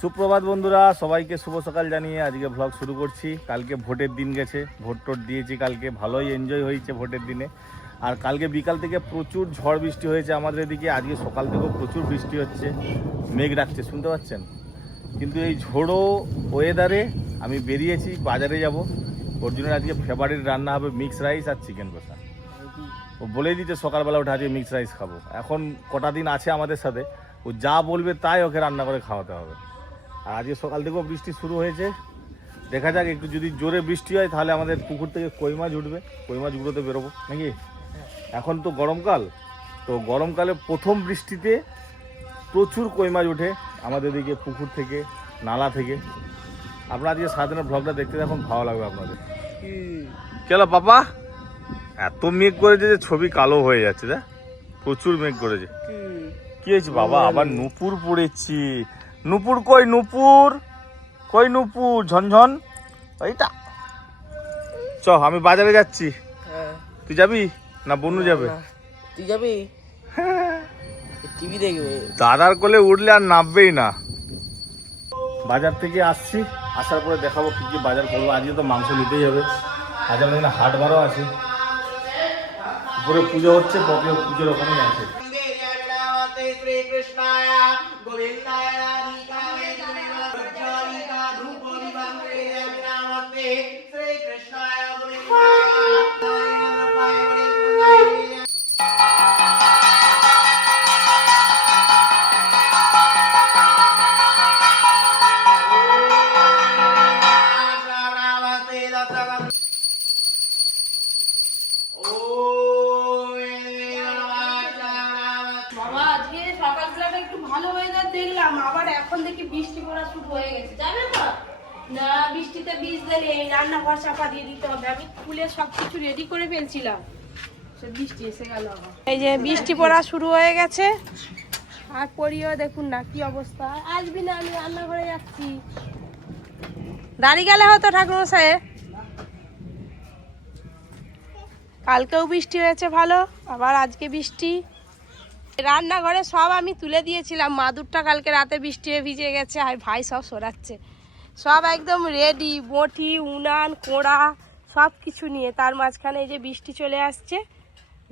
সুপ্রভাত বন্ধুরা, সবাইকে শুভ সকাল জানিয়ে আজকে ভ্লগ শুরু করছি। কালকে ভোটের দিন গেছে, ভোট দিয়েছি কালকে, ভালোই এনজয় হয়েছে ভোটের দিনে। আর কালকে বিকাল থেকে প্রচুর ঝড় বৃষ্টি হয়েছে আমাদের এদিকে। আজকে সকাল থেকেও প্রচুর বৃষ্টি হচ্ছে, মেঘ ডাকছে, শুনতে পাচ্ছেন। কিন্তু এই ঝোড়ো ওয়েদারে আমি বেরিয়েছি, বাজারে যাব। ওর জন্য আজকে ফেভারিট রান্না হবে মিক্স রাইস আর চিকেন কষা। ও বলেই দিচ্ছে সকালবেলা উঠে আজকে মিক্স রাইস খাবো। এখন কটা দিন আছে আমাদের সাথে, ও যা বলবে তাই ওকে রান্না করে খাওয়াতে হবে। আর আজকে সকাল থেকেও বৃষ্টি শুরু হয়েছে, দেখা যাক। একটু যদি জোরে বৃষ্টি হয় তাহলে আমাদের পুকুর থেকে কই মাছ উঠবে, কই মাছ উঠোতে বেরোবো নাকি। এখন তো গরমকাল, তো গরমকালে প্রথম বৃষ্টিতে প্রচুর কই মাছ ওঠে আমাদের দিকে, পুকুর থেকে, নালা থেকে। আপনারা আজকে সারাদিনের ব্লগটা দেখতে দেখুন, ভালো লাগবে আপনাদের। কেন বাবা এত মেঘ করেছে যে ছবি কালো হয়ে যাচ্ছে, দেখ প্রচুর মেঘ করেছে। কি হয়েছে বাবা, আবার নুপুর পড়েছি। নুপুর কই, নুপুর কই, নুপুর ঝনঝন ওইটা। চ আমি বাজারে যাচ্ছি, তুই যাবি না বনু যাবে? তুই যাবি? টিভি দেখবে। দাদার কোলে উঠলে আর নামবেই না। বাজার থেকে আসছি, আসার পরে দেখাবো কি কি বাজার করবো। আজকে তো মাংস নিতেই হবে, আজ আমাদের এখানে হাট বারও আছে। উপরে পুজো হচ্ছে, পপি পুজোর ওখানেই আছে। আবার এখন দেখি বৃষ্টি পড়া শুরু হয়ে গেছে, জানেন তো না? বৃষ্টিতে বীজ দিলে রান্নাঘর চাপা দিয়ে দিতে হবে। আমি খুলে সবকিছু রেডি করে ফেলছিলাম, সে বৃষ্টি এসে গেল। এই যে বৃষ্টি পড়া শুরু হয়ে গেছে, আর পরিও দেখুন না কি অবস্থা। আসবি না, আমি রান্নাঘরে যাচ্ছি। দাঁড়িয়ে গেলে হতো ঠাকুরমশাই। কালকেও বৃষ্টি হয়েছে ভালো, আবার আজকে বৃষ্টি। রান্নাঘরে সব আমি তুলে দিয়েছিলাম, মাদুরটা কালকে রাতে বৃষ্টি ভিজে গেছে, আর ভাই সব সরাচ্ছে। সব একদম রেডি, বটি, উনান, কোড়া সব কিছু নিয়ে। তার মাঝখানে এই যে বৃষ্টি চলে আসছে,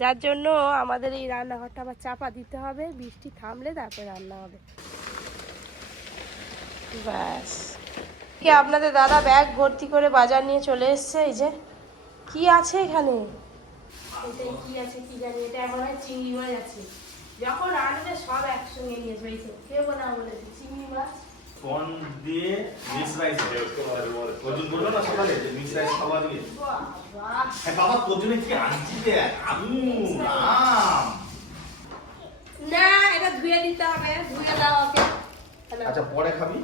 যার জন্য আমাদের এই রান্নাঘরটা আবার চাপা দিতে হবে। বৃষ্টি থামলে তারপরে রান্না হবে। ব্যাস, কি আপনাদের দাদা ব্যাগ ভর্তি করে বাজার নিয়ে চলে এসছে। এই যে কি আছে এখানে, এটাই কি আছে কি জানি। এটা মনে হয় চিংড়ি মাছ আছে। যখন রাঁধবে সব একসঙ্গে নিয়ে যাবে। কে বলা বলেছে চিংড়ি মাছ কোন দিয়ে মিক্স রাইস হবে। ওজন বললো না সকালে যে মিক্স রাইস খাওয়া দিয়ে। হ্যাঁ বাবা, তোর জন্য কি আনছি রে আমু নাম। না, এটা ধুয়ে দিতে হবে, ধুয়ে দাও ওকে। আচ্ছা পরে খাবি,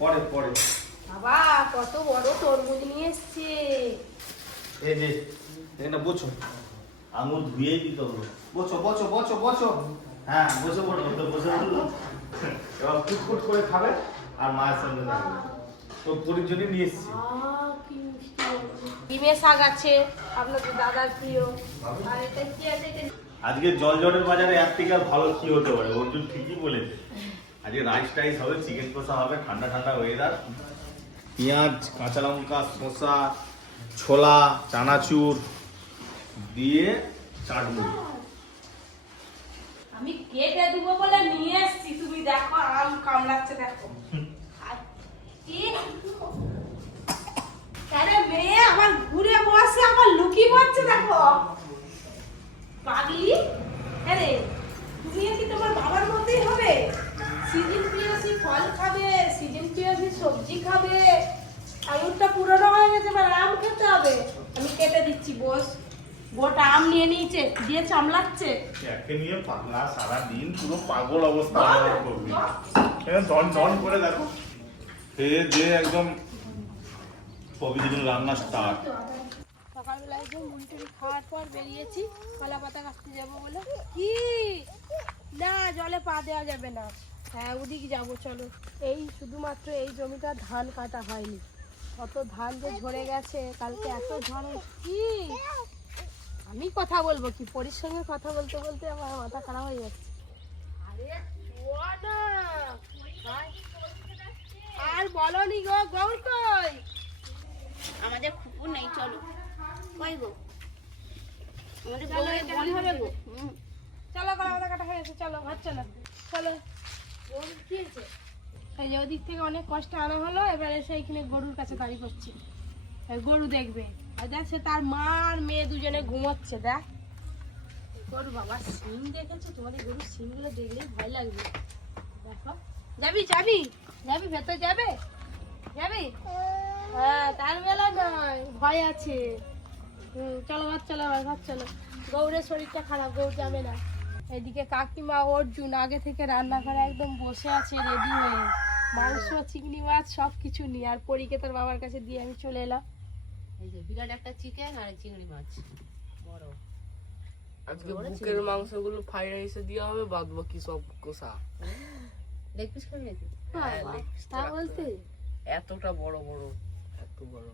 পরে পরে। বাবা কত বড় তরমুজ নিয়ে এসেছে। এই যে এটা বোঝো, আঙুর ধুয়েই দিতে হবে। বসো বসো বসো বসো, হ্যাঁ বসে পড়ো, তো বসে পড়লো। এবার ফুটফুট করে খাবে আর মায়ের সঙ্গে থাকবে। তো পরির জন্য নিয়ে এসেছি। ডিমের শাক আছে, আপনাদের দাদার প্রিয়। আর এটা কি আছে? আজকে জলজটের বাজারে এক থেকে আর ভালো কি হতে পারে, অর্জুন ঠিকই বলেছে। আজকে রাইস টাইস হবে, চিকেন কষা হবে, ঠান্ডা ঠান্ডা ওয়েদার। পেঁয়াজ, কাঁচা লঙ্কা, শসা, ছোলা, চানাচুর দিয়ে চাটনি। আমি কেটে দিব বলে নিয়ে এসেছি, তুমি দেখো আম কামড়াচ্ছে, দেখো। আরে মেয়ে আমার ঘুরে বসে, আমার লুকিয়ে পড়ছে, দেখো পাগলি। আরে তুমি কি তোমার বাবার মতোই হবে? সিজন পিয়াসি ফল খাবে, সিজন পিয়াসি সবজি খাবে। আঙুরটা পুরনো হয়ে গেছে, এবার আম খেতে হবে। আমি কেটে দিচ্ছি, বস। গোটা আম নিয়ে নিয়েছে, দিয়ে চামলাচ্ছে। একে নিয়ে পাগলা, সারাদিন পুরো পাগল অবস্থা করবি। ডন ডন করে দেখো, খেয়ে দিয়ে একদম প্রতিদিন রান্না স্টার্ট। সকালবেলায় যে মুড়ি খাওয়ার পর বেরিয়েছি কলা পাতা কাটতে যাবো বলে। কি না, জলে পা দেওয়া যাবে না। হ্যাঁ ওদিকে যাবো, চলো। এই শুধুমাত্র এই জমিটা ধান কাটা হয়নি, কত ধান যে ঝরে গেছে কালকে, এত ঝড়। কি আমি কথা বলবো কি, পরির সঙ্গে কথা বলতে বলতে আমার মাথা খারাপ হয়ে যাচ্ছে। আরে বলনি গো, গৌর কই? আমাদের কুকুর নেই, চলো। কই গো? আমাদের চলো, বউয়ের এটা বন কি হবে হবে? গো। চলো গলা কাটা হয়ে গেছে, চলো ঘর চলো। চলো। গরুর কি হয়েছে? এই যে ওদিক থেকে অনেক কষ্ট আনা হলো, এবার এসে এখানে গরুর কাছে দাঁড়িয়ে পড়ছি। এই গরু দেখবে। আর দেখ সে তার মা আর মেয়ে দুজনে ঘুমোচ্ছে, দেখ। গরু বাবা সিং দেখেছো? তোমাদের গরুর সিংগুলো দেখলেই ভয় লাগবে। দেখো। যাবি যাবি যাবি ভেতর যাবে? যাবি? হ্যাঁ, তার বেলা নয়, ভয় আছে। চলো ঘর চলো, ঘর চলো। গৌরের শরীরটা খারাপ, গৌর যাবে না। এদিকে কাকিমা অর্জুন আগে থেকে রান্নাঘরে একদম বসে আছে রেডি হয়ে, মাংস চিংড়ি মাছ সব কিছু নিয়ে। আর পরীকে তার বাবার কাছে দিয়ে আমি চলে এলাম। এই যে বিরাট একটা চিকেন আর চিংড়ি মাছ বড়। আজকে বুকের মাংসগুলো ফ্রাইড রাইসে দেওয়া হবে, বাদ বাকি সব কষা। লেগ পিস খাবি নাকি? তা বলতে এতটা বড় বড়, এত বড়।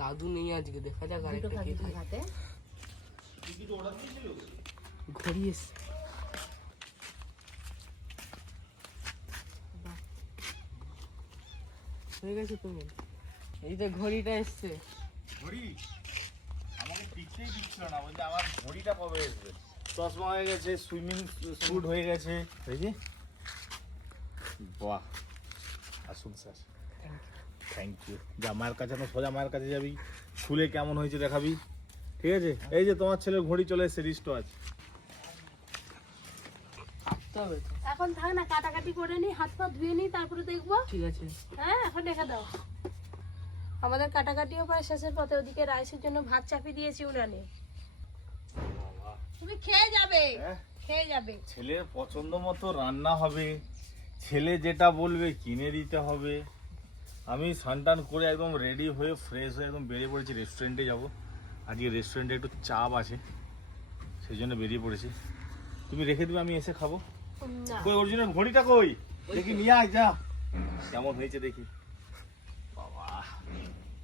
দাদু নেই আজকে, দেখা যাক আরেকটা কে খায়। ঘড়ি এসছে। হয়ে গেছে তুমি, এই যে ঘড়িটা এসছে। ঘড়ি আমাকে পিছিয়ে দিচ্ছিল না, বলছে আমার ঘড়িটা কবে আসবে। চশমা হয়ে গেছে, সুইমিং স্যুট হয়ে গেছে। এই যে বাহ, আসুন স্যার, থ্যাংক ইউ। যা মায়ের কাছে, না সোজা মায়ের কাছে যাবি, খুলে কেমন হয়েছে দেখাবি, ঠিক আছে? এই যে তোমার ছেলের ঘড়ি চলে এসছে, রিস্ট ওয়াচ। কাটতে হবে তো। এখন থাক না, কাটাকাটি করে নি, হাত পা ধুয়ে নি, তারপরে দেখবো। ঠিক আছে। হ্যাঁ, এখন রেখে দাও। আমাদের কাটাকাটিও প্রায় শেষের পথে। ওদিকে রাইসের জন্য ভাত চাপিয়ে দিয়েছি উনানে। তুমি খেয়ে যাবে, হ্যাঁ? খেয়ে যাবে। ছেলের পছন্দ মতো রান্না হবে, ছেলে যেটা বলবে কিনে দিতে হবে। আমি স্নান করে একদম রেডি হয়ে ফ্রেশ হয়ে একদম বেরিয়ে পড়েছি রেস্টুরেন্টে যাব। আজকে রেস্টুরেন্টে একটু চাপ আছে, সেই জন্য বেরিয়ে পড়েছি। তুমি রেখে দিবে, আমি এসে খাবো। না, কই অরিজিনাল ঘড়িটা কই? দেখি নিয়ে আয়, যা কেমন হয়েছে দেখি। বাবা,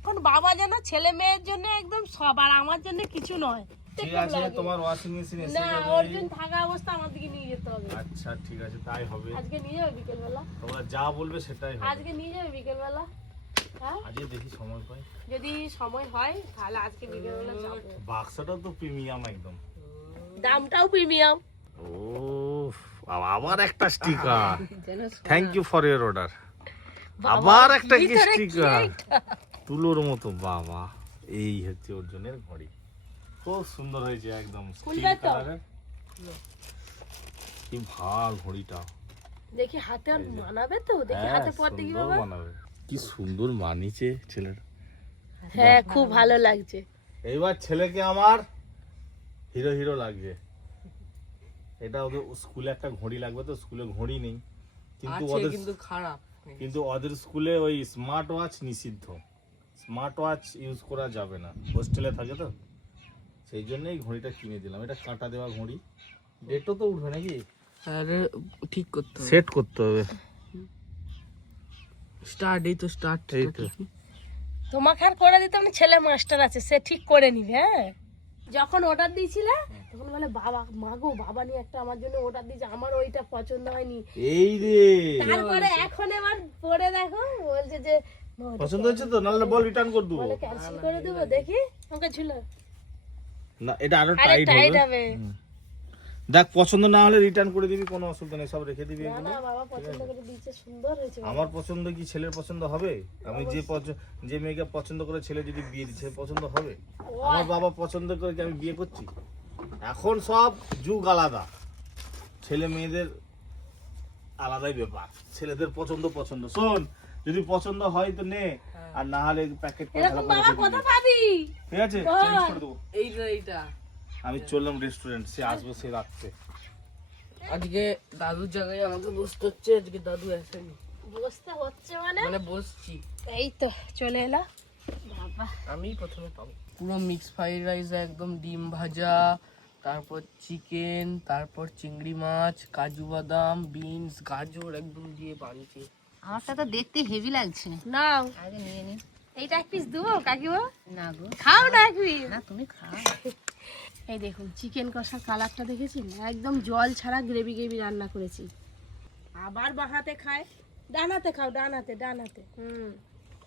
এখন বাবা যেন ছেলে মেয়ের জন্য একদম সব, আর আমার জন্য কিছু নয়। ঠিক আছে, তোমার ওয়াশিং মেশিন এসে না, যাবে। অর্জুন থাকা অবস্থা আমার দিকে নিয়ে যেতে হবে। আচ্ছা ঠিক আছে, তাই হবে। আজকে নিয়ে যাবে বিকেল বেলা? তোমরা যা বলবে সেটাই হবে। আজকে নিয়ে যাবে বিকেল বেলা? হ্যাঁ, আজকে দেখি সময় পাই। যদি সময় হয় তাহলে আজকে বিকেল বেলা যাবো। বাক্সটা তো প্রিমিয়াম একদম। দামটাও প্রিমিয়াম। ও আবার একটা sticker, thank you for your order. আবার একটা কি স্টিকার, তুলোর মতো। বাবা, এই হচ্ছে অর্জুনের ঘড়ি, খুব সুন্দর হয়েছে একদম স্টিল কালারের। কি ভাল ঘড়িটা, দেখি হাতে আর মানাবে তো? দেখি হাতে পরতে কি বাবা? মানাবে, কি সুন্দর মানিয়েছে ছেলের। হ্যাঁ, খুব ভালো লাগছে। এইবার ছেলেকে আমার হিরো হিরো লাগছে। এটা ওদের স্কুলে একটা ঘড়ি লাগবে, তো স্কুলে ঘড়ি নেই, কিন্তু আছে ওদের কিন্তু খারাপ। কিন্তু ওদের স্কুলে ওই স্মার্ট ওয়াচ নিষিদ্ধ, স্মার্ট ওয়াচ ইউজ করা যাবে না, হোস্টেলে থাকে তো, সেই জন্যই ঘড়িটা কিনে দিলাম। এটা কাঁটা দেওয়া ঘড়ি, ডেটও তো উঠবে নাকি, আরে ঠিক করতে হবে, সেট করতে হবে। স্টার্ট, এই তো স্টার্ট। এই তো তোমাকে আর করে দিতে মানে ছেলে মাস্টার আছে, সে ঠিক করে নিবে। হ্যাঁ, যখন অর্ডার দিয়েছিলে তখন বলে বাবা, মাগো বাবা নিয়ে একটা আমার জন্য অর্ডার দিয়েছে, আমার ওইটা পছন্দ হয়নি। এই রে, তারপরে এখন এবার পরে দেখো বলছে যে পছন্দ হয়েছে তো, নাহলে বল রিটার্ন করে দেবো। বলে ক্যান্সেল করে দেবো। দেখি আমাকে ছিল, না এটা আরো আরে টাইট টাইট হবে। হবে। দেখ পছন্দ না হলে রিটার্ন করে দিবি, কোনো অসুবিধা নেই, সব রেখে দিবি না এগুলো। না, বাবা পছন্দ করে দিয়েছে, সুন্দর হয়েছে। আমার পছন্দ কি ছেলের পছন্দ হবে? আমি যে মেয়েকে পছন্দ করে ছেলে যদি বিয়ে দিচ্ছে, পছন্দ হবে? আমার বাবা পছন্দ করে কি আমি বিয়ে করছি? এখন সব যুগ আলাদা, ছেলে মেয়েদের আলাদাই ব্যাপার। ছেলেদের পছন্দ শোন, যদি পছন্দ হয় তো নে, আর না হলে প্যাকেট করে এরকম বাবা কথা পাবি? ঠিক আছে, চেঞ্জ করে দেবো। এইটা আমি চললাম রেস্টুরেন্ট, সে আসবো, সে রাখছে। আজকে দাদুর জায়গায় আমাকে বসতে হচ্ছে, আজকে দাদু আসেনি। বসতে হচ্ছে মানে? মানে বসছি, এই তো চলে এলা। বাবা, আমি প্রথমে পাবো। পুরো মিক্স ফ্রাইড রাইস, একদম ডিম ভাজা, তারপর চিকেন, তারপর চিংড়ি মাছ, কাজু বাদাম, বিনস, গাজর একদম দিয়ে বানিয়েছি। আমারটা তো দেখতে হেভি লাগছে। নাও আগে নিয়ে নি। এইটা এক পিস দেবো কাকিমা? না গো, খাও না এক পিস। না তুমি খাও। এই দেখুন চিকেন কষার কালারটা দেখেছেন? একদম জল ছাড়া গ্রেভি গ্রেভি রান্না করেছি। আবার বাহাতে খায়, ডানাতে খাও, ডানাতে ডানাতে।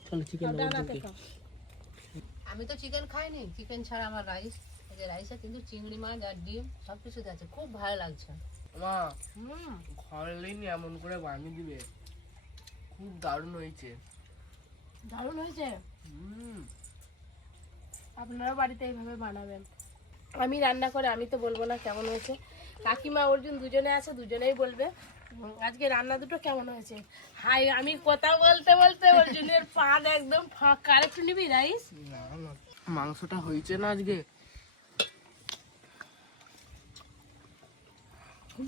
চলো চিকেন খাও, ডানাতে খাও। আমি তো চিকেন খাইনি, চিকেন ছাড়া আমার রাইস, এই যে রাইসে কিন্তু চিংড়ি মাছ আর ডিম সব কিছুতে আছে, খুব ভালো লাগছে। মা ঘরে নি এমন করে বানিয়ে দিবে, খুব দারুণ হয়েছে। দারুণ হয়েছে। আপনারাও বাড়িতে এইভাবে বানাবেন। আমি রান্না করে আমি তো বলবো না কেমন হয়েছে, কাকিমা অর্জুন দুজনে আছে, দুজনেই বলবে আজকে রান্না দুটো কেমন হয়েছে। হাই, আমি কথা বলতে বলতে অর্জুনের পান একদম ফাঁকা। একটু নিবি রাইস? মাংসটা হয়েছে না আজকে?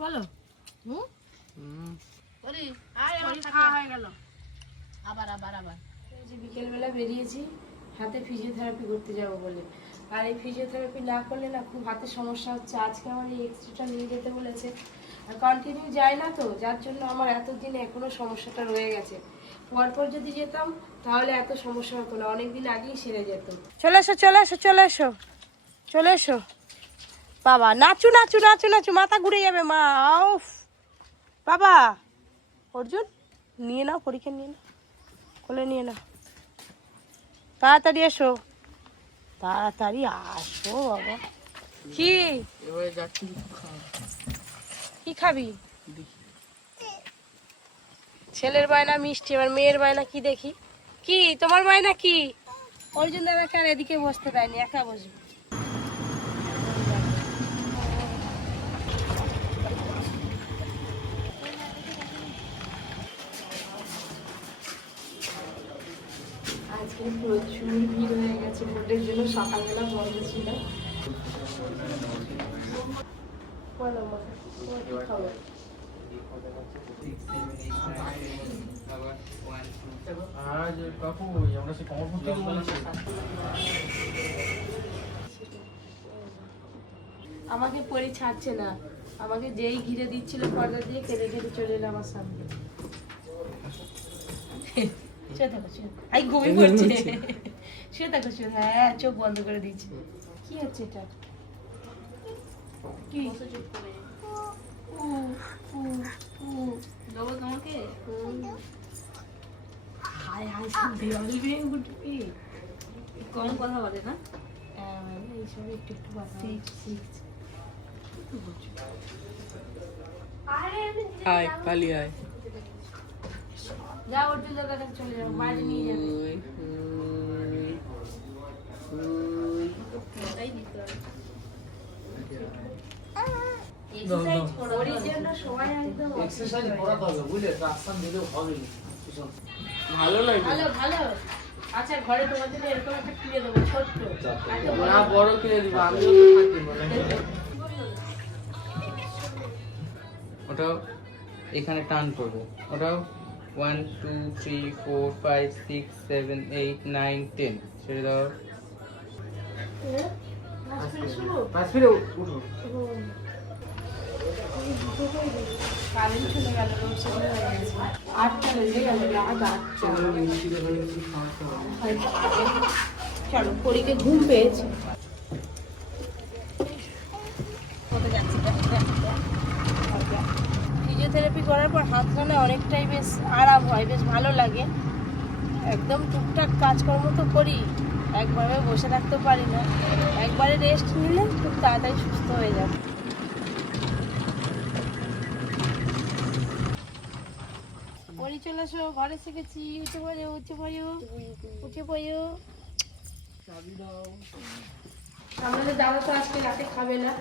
বলো। আবার আবার আবার বিকেলবেলা বেরিয়েছি হাতে ফিজিওথেরাপি করতে যাবো বলে, আর এই ফিজিওথেরাপি না করলে না খুব হাতে সমস্যা হচ্ছে। আজকে আমার এই এক্সট্রাটা নিয়ে যেতে বলেছে, আর কন্টিনিউ যায় না তো, যার জন্য আমার এতদিনে এখনো সমস্যাটা রয়ে গেছে। পরপর যদি যেতাম তাহলে এত সমস্যা হতো না, অনেকদিন আগেই সেরে যেত। চলে এসো চলে এসো চলে এসো চলে এসো। বাবা নাচু নাচু নাচু নাচু, মাথা ঘুরে যাবে মা। উফ বাবা, অর্জুন নিয়ে নাও, পরীক্ষা নিয়ে নাও, কোলে নিয়ে নাও, তাড়াতাড়ি এসো, তাড়াতাড়ি আসো বাবা। কি এবারে যাচ্ছি, কি খাবি? ছেলের বায়না মিষ্টি, এবার মেয়ের বায়না কি দেখি। কি তোমার বায়না কি? অর্জুন দাদাকে আর এদিকে বসতে দেয়নি, একা বসবে। আজকে প্রচুর ভিড় হয়ে গেছে ভোটের জন্য, সকালবেলা বন্ধ ছিল। বলো মা, তোমার কি খবর? আমাকে পরি ছাড়ছে না, আমাকে যেই ঘিরে দিচ্ছিল পর্দা দিয়ে কেঁদে কেঁদে চলে এলো আমার সামনে। শুয়ে থাকো, আই ঘুমিয়ে পড়ছে। শুয়ে থাকো, হ্যাঁ চোখ বন্ধ করে দিচ্ছে। কি হচ্ছে এটা? কি তোমাকে হাই হাই সব দেওয়ালি ভেঙে উঠবি। কম কথা বলে না? এইসব একটু একটু বাতা শিখছে। আয় কালি আয়। যা অর্জুন দাদার কাছে চলে যাবো, বাইরে নিয়ে যাবে। এক্সারসাইজ করো, ওর জন্য সবাই একদম এক্সারসাইজ করাতে হবে, বুঝলে? রাস্তা দিলেও হবে না। ভালো লাগে ভালো ভালো। আচ্ছা ঘরে তোমার জন্য এরকম একটা কিনে দেবো ছোট্ট, না, বড় কিনে দিব, আমিও তো থাকি বলে। ওটাও এখানে টান করবে, ওটাও 1 2 3 4 5 6 7 8 9 10 ছেড়ে দাও। পাঁচ ফিরে উঠো। কারেন্ট চলে গেল, লোডশেডিং হয়ে গেছে। 8টা বেজে গেল, রাত 8টা। চলো পরীকে ঘুম পেয়েছে। ফিজিওথেরাপি করার পর হাতটা না অনেকটাই বেশ আরাম হয়, বেশ ভালো লাগে। একদম টুকটাক কাজকর্ম তো করি, একবারে বসে থাকতে পারি না। একবারে রেস্ট নিলে খুব তাড়াতাড়ি সুস্থ হয়ে যাবে। পরি চলে এসো, ঘরে শিখেছি। উঠে পড়ো উঠে পড়ো উঠে পড়ো। আমাদের দাদা তো আজকে রাতে খাবে না,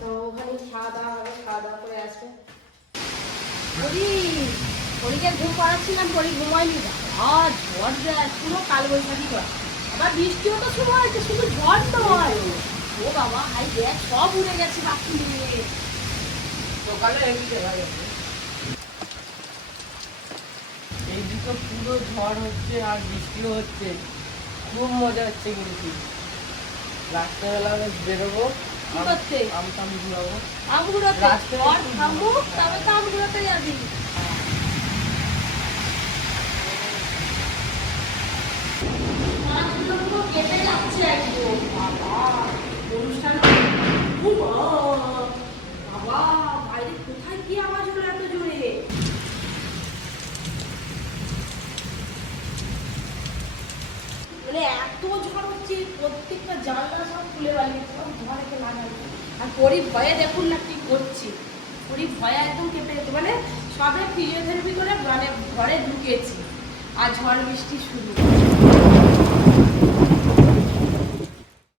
তো ওখানে খাওয়া দাওয়া হবে, খাওয়া দাওয়া করে আসবে। পরীকে ঘুম পাড়াচ্ছিলাম, পরি ঘুমায়নি। আর ঝড় দেয়, পুরো কালবৈশাখী ঝড়। আবার বৃষ্টিও তো শুরু হয়েছে, শুধু ঝড় নয়। ও বাবা, হাই দেখ সব উড়ে গেছে বাকি নিয়ে। সকালে এদিকে হয়ে গেছে, এইদিকে পুরো ঝড় হচ্ছে আর বৃষ্টিও হচ্ছে, খুব মজা হচ্ছে। কিন্তু রাত্রেবেলা বেশ বেরোবো, কি করতে? আম টাম ঘুরাবো। আমগুলোতে ঝড় থামুক, তবে তো আমগুলোতে যাবি। মাছগুলো পুরো কেটে যাচ্ছে একদম। বাবা, অনুষ্ঠান বাবা, বাইরে কোথায় কি আওয়াজ হলো এত জোরে? মানে এত ঝড় হচ্ছে, প্রত্যেকটা জানলা সব খুলে বালিয়ে সব ঝড়েতে লাগানো। আর পরি ভয়ে দেখুন না কি করছে, পরি ভয়ে একদম কেঁপে গেছে। মানে সবে ফিজিওথেরাপি করে মানে ঘরে ঢুকেছি আর ঝড় বৃষ্টি শুরু।